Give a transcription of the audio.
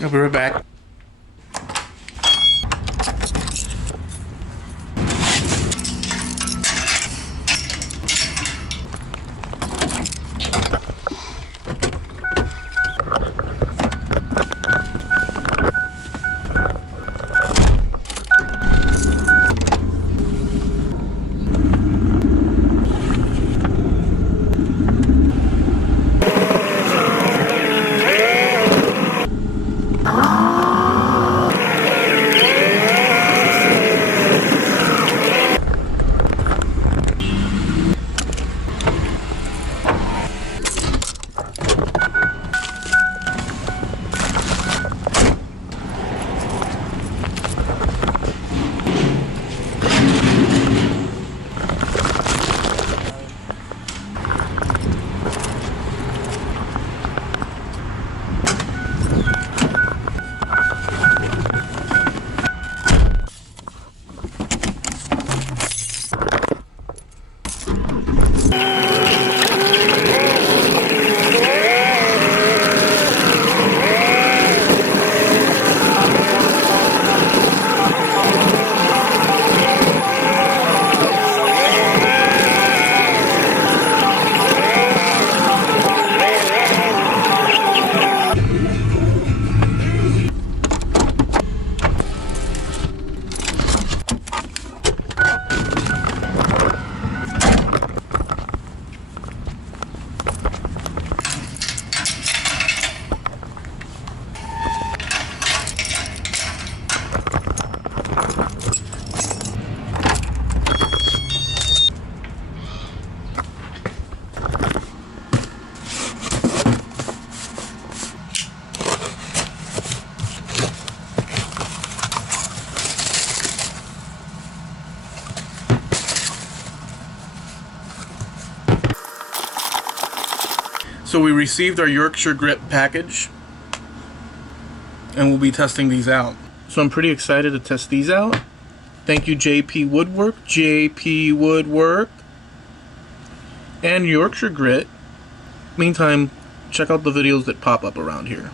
I'll be right back. So we received our Yorkshire grit package, and we'll be testing these out. So I'm pretty excited to test these out. Thank you JP Woodwork, and Yorkshire grit. Meantime, check out the videos that pop up around here.